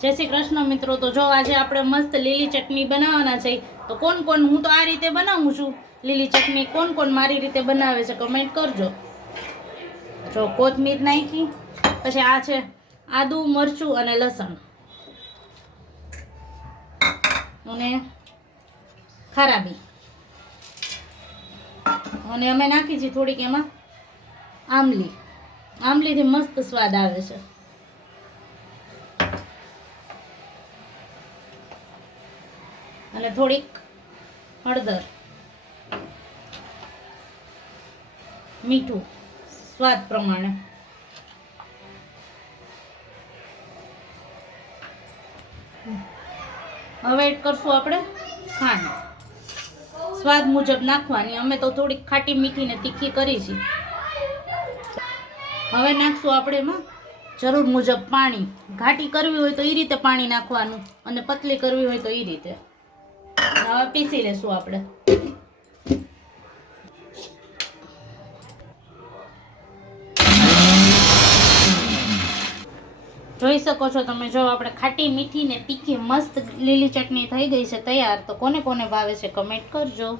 જય શ્રી કૃષ્ણ મિત્રો. તો જો આજે આપણે મસ્ત લીલી ચટણી બનાવવાના છે. તો કોણ હું તો આ રીતે બનાવું છું લીલી ચટણી. કોણ મારી રીતે બનાવે છે કમેન્ટ કરજો. જો કોથમીર નાખી, પછી આ છે આદુ, મરચું અને લસણ અને ખરાબી, અને અમે નાખી છે થોડીક એમાં આમલીથી મસ્ત સ્વાદ આવે છે. અને થોડીક હળદર, મીઠું સ્વાદ પ્રમાણે. હવે એડ કરશું આપણે ખાંડ, સ્વાદ મુજબ નાખવાની. અમે તો થોડીક ખાટી મીઠી ને તીખી કરી છે. હવે નાખશું આપણે એમાં જરૂર મુજબ પાણી. ઘાટી કરવી હોય તો એ રીતે પાણી નાખવાનું, અને પતલી કરવી હોય તો એ રીતે. હવે પીસી લેશું આપણે. જોઈ શકો છો તમે, જો આપણે ખાટી મીઠી ને તીખી મસ્ત લીલી ચટણી થઈ ગઈ છે તૈયાર. તો કોને ભાવે છે કમેન્ટ કરજો.